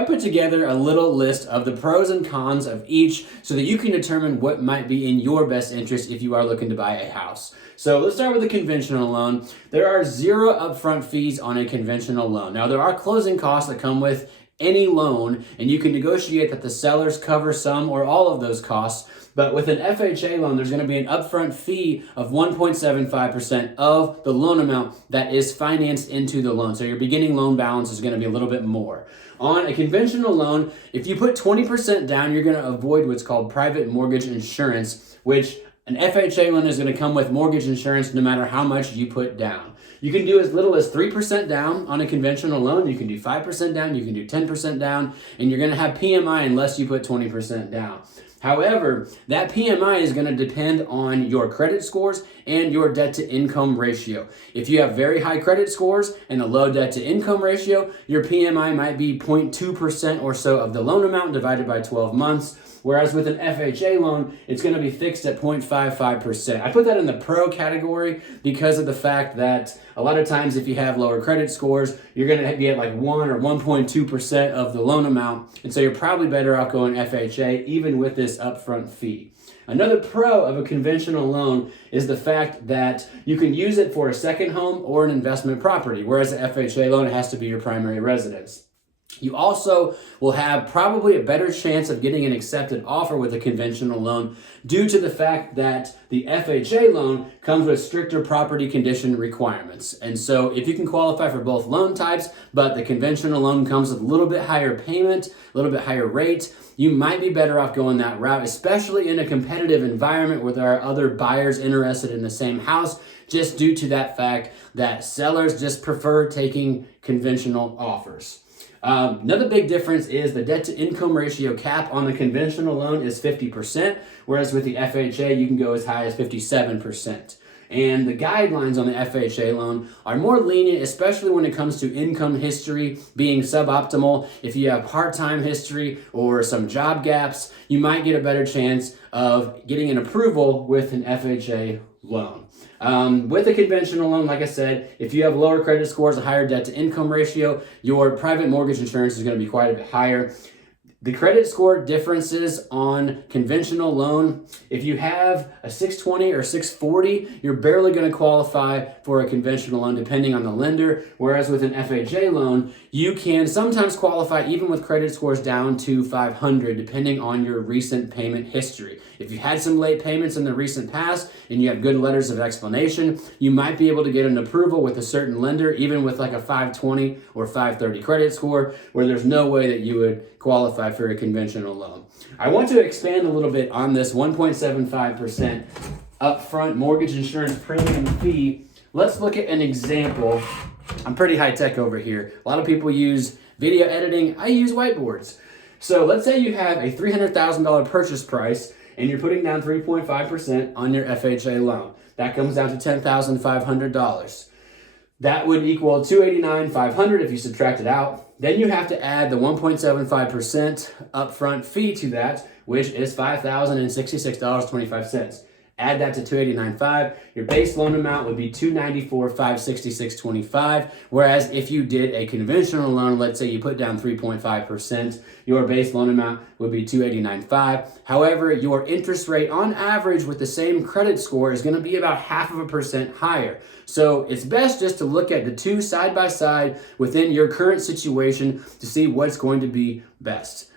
I put together a little list of the pros and cons of each so that you can determine what might be in your best interest if you are looking to buy a house. So let's start with the conventional loan. There are 0 upfront fees on a conventional loan. Now there are closing costs that come with any loan, and you can negotiate that the sellers cover some or all of those costs. But with an FHA loan, there's going to be an upfront fee of 1.75% of the loan amount that is financed into the loan. So your beginning loan balance is going to be a little bit more. On a conventional loan, if you put 20% down, you're going to avoid what's called private mortgage insurance, which an FHA loan is going to come with mortgage insurance no matter how much you put down. You can do as little as 3% down on a conventional loan. You can do 5% down. You can do 10% down. And you're going to have PMI unless you put 20% down. However, that PMI is going to depend on your credit scores and your debt to income ratio. If you have very high credit scores and a low debt to income ratio, your PMI might be 0.2% or so of the loan amount divided by 12 months. Whereas with an FHA loan, it's going to be fixed at 0.55%. I put that in the pro category because of the fact that a lot of times if you have lower credit scores, you're going to be at like 1 or 1.2% of the loan amount. And so you're probably better off going FHA even with this upfront fee. Another pro of a conventional loan is the fact that you can use it for a second home or an investment property, whereas an FHA loan, it has to be your primary residence. You also will have probably a better chance of getting an accepted offer with a conventional loan due to the fact that the FHA loan comes with stricter property condition requirements. And so if you can qualify for both loan types, but the conventional loan comes with a little bit higher payment, a little bit higher rate, you might be better off going that route, especially in a competitive environment where there are other buyers interested in the same house, just due to that fact that sellers just prefer taking conventional offers. Another big difference is the debt to income ratio cap on the conventional loan is 50%, whereas with the FHA, you can go as high as 57%. And the guidelines on the FHA loan are more lenient, especially when it comes to income history being suboptimal. If you have part-time history or some job gaps, you might get a better chance of getting an approval with an FHA loan. With a conventional loan, like I said, if you have lower credit scores, a higher debt to income ratio, your private mortgage insurance is going to be quite a bit higher. The credit score differences on conventional loan, if you have a 620 or 640, you're barely going to qualify for a conventional loan depending on the lender, whereas with an FHA loan, you can sometimes qualify even with credit scores down to 500 depending on your recent payment history. If you had some late payments in the recent past and you have good letters of explanation, you might be able to get an approval with a certain lender, even with like a 520 or 530 credit score, where there's no way that you would qualify for a conventional loan. I want to expand a little bit on this 1.75% upfront mortgage insurance premium fee. Let's look at an example. I'm pretty high tech over here. A lot of people use video editing. I use whiteboards. So let's say you have a $300,000 purchase price and you're putting down 3.5% on your FHA loan. That comes down to $10,500. That would equal $289,500 if you subtract it out. Then you have to add the 1.75% upfront fee to that, which is $5,066.25. Add that to $289,500. Your base loan amount would be $294,566.25. Whereas if you did a conventional loan, let's say you put down 3.5%, your base loan amount would be $289,500. However, your interest rate on average with the same credit score is going to be about 0.5% higher. So it's best just to look at the two side by side within your current situation to see what's going to be best.